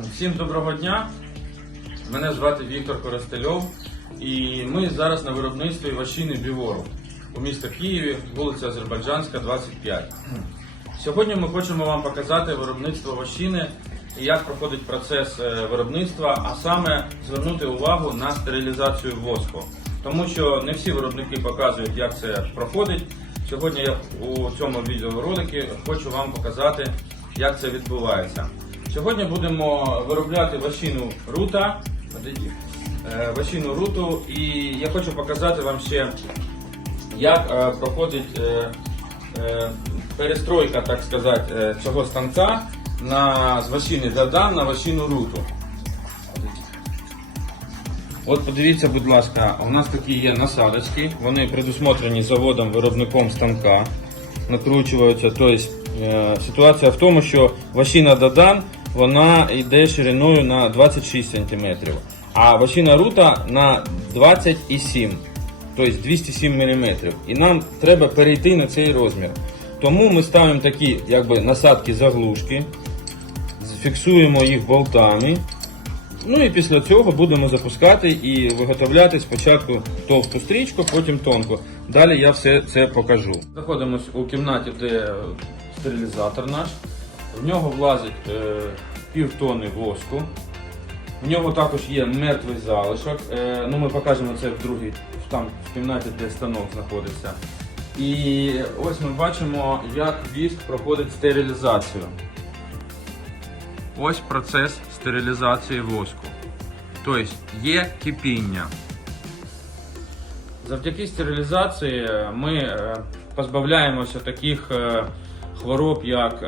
Всім доброго дня. Мене звати Віктор Коростельов, і ми зараз на виробництві ващини Бівору у місті Києві, вулиця Азербайджанська, 25. Сьогодні ми хочемо вам показати виробництво ващини і як проходить процес е, виробництва, а саме звернути увагу на стерилізацію воску. Тому що не всі виробники показують, як це проходить. Сьогодні я у цьому відеоролику хочу вам показати, як це відбувається. Сьогодні будемо виробляти ващину рута. Е, Ващину руту, і я хочу показати вам ще, як е, проходить е, е, перестройка, так сказати, е, цього станка на з ващини Дадан на ващину руту. От подивіться, будь ласка, у нас такі є насадочки, вони предусмотрені заводом-виробником станка, накручуються. Тобто, е, ситуація в тому, що ващина Дадан вона йде шириною на 26 см, а ващина рута на 27 тобто 207 мм. І нам треба перейти на цей розмір. Тому ми ставимо такі якби, насадки заглушки, фіксуємо їх болтами. Ну і після цього будемо запускати і виготовляти спочатку товсту стрічку, потім тонку. Далі я все це покажу. Знаходимося у кімнаті, де е, стерилізатор наш. В нього влазить е, пів тони воску. В нього також є мертвий залишок. Е, ну, ми покажемо це в другій, там в кімнаті, де станок знаходиться. І ось ми бачимо, як віск проходить стерилізацію. Ось процес стерилізації воску. Тобто є кипіння. Завдяки стерилізації ми е, позбавляємося таких е, хвороб, як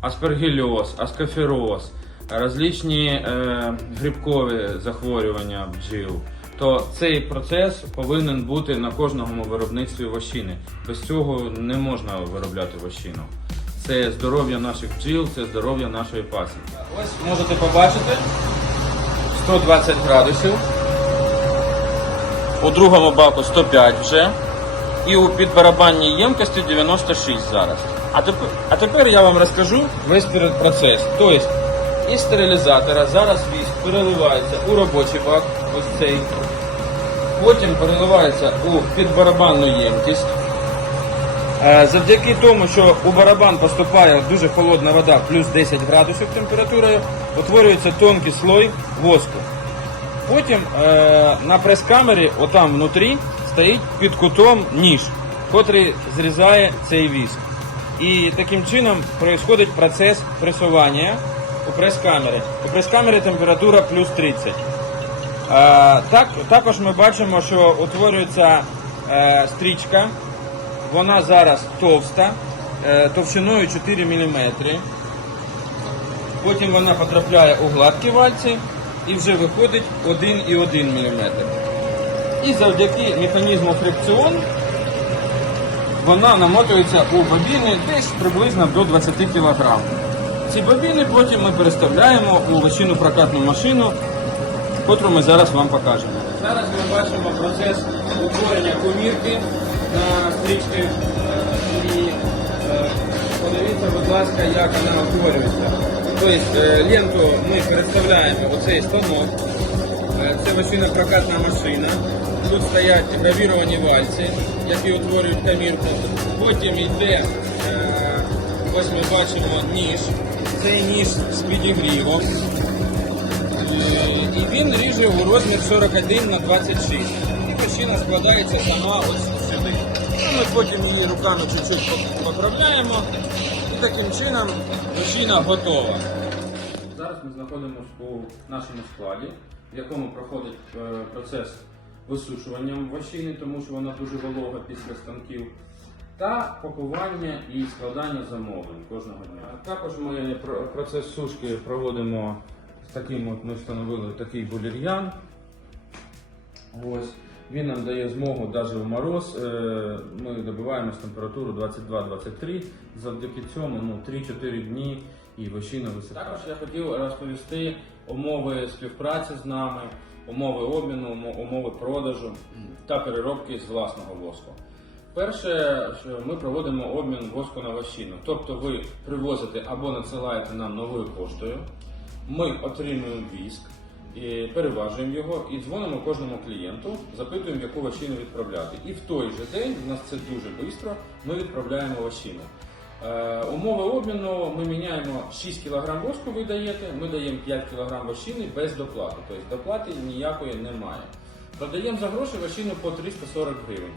аспергільоз, аскофероз, различні е, грибкові захворювання бджіл. То цей процес повинен бути на кожному виробництві вощини. Без цього не можна виробляти вощину. Це здоров'я наших бджіл, це здоров'я нашої пасіки. Ось можете побачити 120 градусів. У другому баку 105 вже. І у підбарабанній ємкості 96 зараз. А тепер, а тепер я вам розкажу весь процес. Тобто, із стерилізатора зараз віск переливається у робочий бак, ось цей. Потім переливається у підбарабанну ємкість. Е, Завдяки тому, що у барабан поступає дуже холодна вода, плюс 10 градусів температурою, утворюється тонкий слой воску. Потім е, на прес-камері, отам внутрі, стоїть під кутом ніж, котрий зрізає цей віск. І таким чином відбувається процес пресування у прес-камері. У прес-камері температура плюс 30. Е, так, також ми бачимо, що утворюється е, стрічка. Вона зараз товста, е, товщиною 4 мм. Потім вона потрапляє у гладкі вальці і вже виходить 1,1 мм. І завдяки механізму фрикціон вона намотується у бобіни десь приблизно до 20 кг. Ці бобіни потім ми переставляємо у вощину прокатну машину, котру ми зараз вам покажемо. Зараз ми бачимо процес утворення комірки на стрічки. Е, І е, подивіться, будь ласка, як вона утворюється. Тобто е, ленту ми переставляємо у цей станок. Е, Це машина прокатна машина. Тут стоять гравіровані вальці, які утворюють камірку. Потім йде, е, ось ми бачимо ніж. Цей ніж з підігрівом. Е, І він ріже у розмір 41 на 26. І машина складається сама ось сюди. Ну, Ми потім її руками чуть-чуть поправляємо. І таким чином машина готова. Зараз ми знаходимося у нашому складі, в якому проходить е, процес висушування ващини, тому що вона дуже волога після станків. Та пакування і складання замовлень кожного дня. Також ми процес сушки проводимо з таким, от ми встановили такий булір'ян. Ось. Він нам дає змогу навіть в мороз. е, Ми добиваємось температуру 22-23. Завдяки цьому ну, 3-4 дні і вощина висихає. Також я хотів розповісти умови співпраці з нами, умови обміну, умови продажу та переробки з власного воску. Перше, що ми проводимо обмін воску на вощину. Тобто ви привозите або надсилаєте нам новою поштою. ми отримуємо віск, і переважуємо його і дзвонимо кожному клієнту, запитуємо, яку вощину відправляти. І в той же день, у нас це дуже швидко, ми відправляємо вощину. Е, умови обміну ми міняємо 6 кг воску, ви даєте, ми даємо 5 кг вощини без доплати. Тобто доплати ніякої немає. Продаємо за гроші вощину по 340 гривень.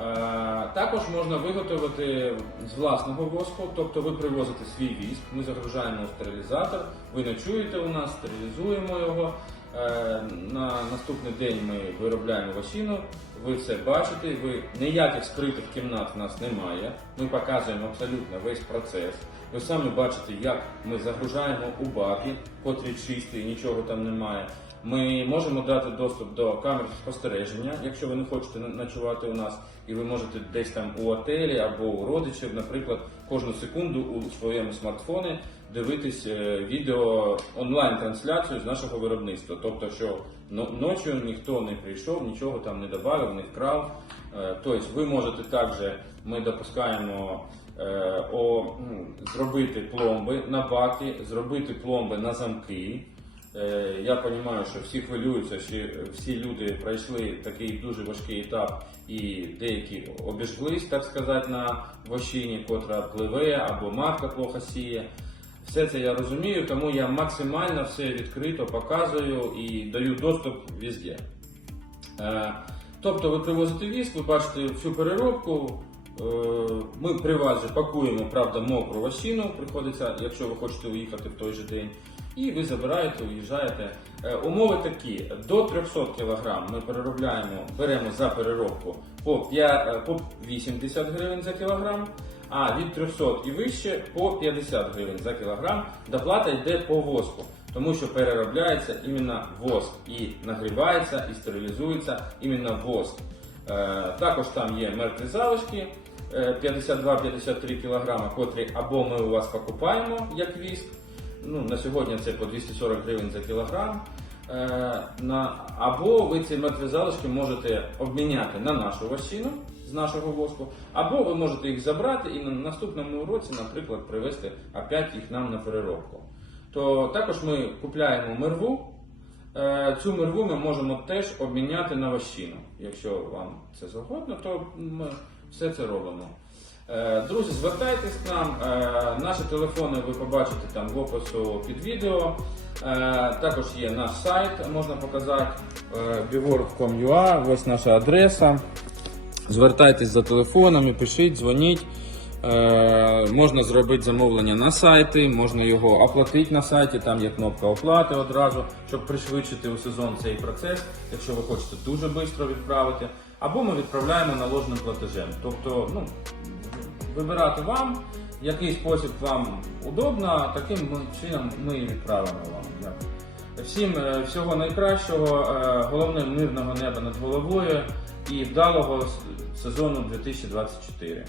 Е, Також можна виготовити з власного воску, тобто ви привозите свій віск, ми загружаємо стерилізатор, ви ночуєте у нас, стерилізуємо його. Е, На наступний день ми виробляємо вощину, ви все бачите, ви ніяких скритих кімнат в нас немає. Ми показуємо абсолютно весь процес. Ви самі бачите, як ми загружаємо у баки, котрі чисті, нічого там немає. Ми можемо дати доступ до камер спостереження, якщо ви не хочете ночувати у нас, і ви можете десь там у отелі або у родичів, наприклад, кожну секунду у своєму смартфоні дивитись е, відео онлайн-трансляцію з нашого виробництва. Тобто, що ночі ніхто не прийшов, нічого там не додав, не вкрав. Е, Тобто, ви можете також, ми допускаємо е, о, зробити пломби на баки, зробити пломби на замки. Я розумію, що всі хвилюються, що всі люди пройшли такий дуже важкий етап, і деякі обіжглись, так сказати, на вощині, котра пливе або матка плохо сіє. Все це я розумію, тому я максимально все відкрито показую і даю доступ везде. Е, Тобто ви привозите віск, ви бачите всю переробку. е, Ми при вас же пакуємо, правда, мокру вощину, приходиться, якщо ви хочете уїхати в той же день. І ви забираєте, уїжджаєте. Е, Умови такі: до 300 кг ми переробляємо, беремо за переробку по, 5, по 80 гривень за кілограм, а від 300 і вище по 50 гривень за кілограм. Доплата йде по воску, тому що переробляється іменно воск і нагрівається і стерилізується іменно воск. Е, Також там є мертві залишки е, 52-53 кг, котрі або ми у вас покупаємо як віск. Ну, на сьогодні це по 240 гривень за кілограм. Е, на, або ви ці мертві залишки можете обміняти на нашу вощину з нашого воску, або ви можете їх забрати і на наступному році, наприклад, привезти опять їх нам на переробку. То також ми купляємо мерву. Е, Цю мерву ми можемо теж обміняти на вощину. Якщо вам це завгодно, то ми все це робимо. Е, Друзі, звертайтесь к нам. Е, Наші телефони ви побачите там в опису під відео. Е, Також є наш сайт, можна показати е, ось наша адреса. Звертайтесь за телефонами, пишіть, дзвоніть. Можна зробити замовлення на сайті, можна його оплатити на сайті, там є кнопка оплати одразу, щоб пришвидшити у сезон цей процес, якщо ви хочете дуже швидко відправити. Або ми відправляємо наложеним платежем. Тобто, ну, вибирати вам, який спосіб вам удобно, таким чином ми і відправимо вам. Дякую. Всім е, всього найкращого, е, головне мирного неба над головою і вдалого сезону 2024.